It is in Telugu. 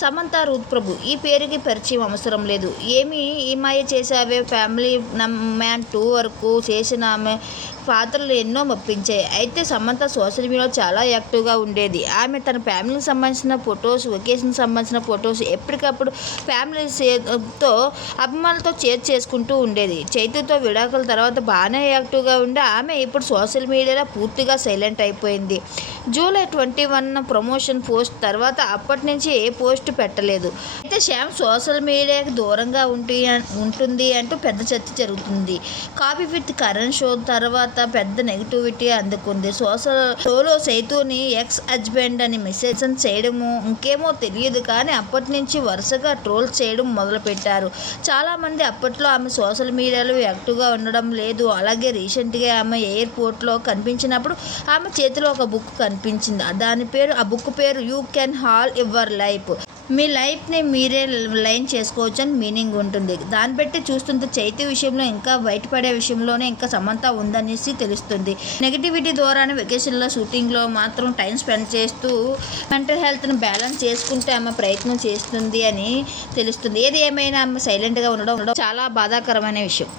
సమంత రూత్ ప్రభు ఈ పేరుకి పరిచయం అవసరం లేదు. Emi Ee Maaya Chesave family man two వరకు చేసిన ఆమె పాత్రలు ఎన్నో మప్పించాయి. అయితే సమంత సోషల్ మీడియాలో చాలా యాక్టివ్గా ఉండేది. ఆమె తన ఫ్యామిలీకి సంబంధించిన ఫొటోస్ ఒకేషన్కి సంబంధించిన ఫొటోస్ ఎప్పటికప్పుడు ఫ్యామిలీతో అభిమానులతో షేర్ చేసుకుంటూ ఉండేది. చైతుతో విడాకుల తర్వాత బాగానే యాక్టివ్గా ఉండి ఆమె ఇప్పుడు సోషల్ మీడియాలో పూర్తిగా సైలెంట్ అయిపోయింది. July twenty one promotion post తర్వాత అప్పటి నుంచి ఏ పోస్ట్ పెట్టలేదు. అయితే శ్యామ్ సోషల్ మీడియాకి దూరంగా ఉంటే ఉంటుంది అంటూ పెద్ద చర్చ జరుగుతుంది. కాపీ విత్ కరణ్ షో తర్వాత పెద్ద నెగిటివిటీ అందుకుంది. సోషల్ షోలో సైతుని ఎక్స్ హస్బెండ్ అని మెసేజ్ చేయడము ఇంకేమో తెలియదు కానీ అప్పటి నుంచి వరుసగా ట్రోల్ చేయడం మొదలుపెట్టారు. చాలామంది అప్పట్లో ఆమె సోషల్ మీడియాలో యాక్టివ్గా ఉండడం లేదు. అలాగే రీసెంట్గా ఆమె ఎయిర్పోర్ట్లో కనిపించినప్పుడు ఆమె చేతిలో ఒక బుక్ కనిపించింది. దాని పేరు ఆ బుక్ పేరు you can heal your life. మీ లైఫ్ని మీరే లైన్ చేసుకోవచ్చు అని మీనింగ్ ఉంటుంది. దాన్ని బట్టి చూస్తుంటే చైతి విషయంలో ఇంకా బయటపడే విషయంలోనే ఇంకా సమంత ఉందనేసి తెలుస్తుంది. నెగిటివిటీ ద్వారానే వెకేషన్లో షూటింగ్లో మాత్రం టైం స్పెండ్ చేస్తూ మెంటల్ హెల్త్ను బ్యాలెన్స్ చేసుకుంటే ఆమె ప్రయత్నం చేస్తుంది అని తెలుస్తుంది. ఏది ఏమైనా ఆమె సైలెంట్గా ఉండడం చాలా బాధాకరమైన విషయం.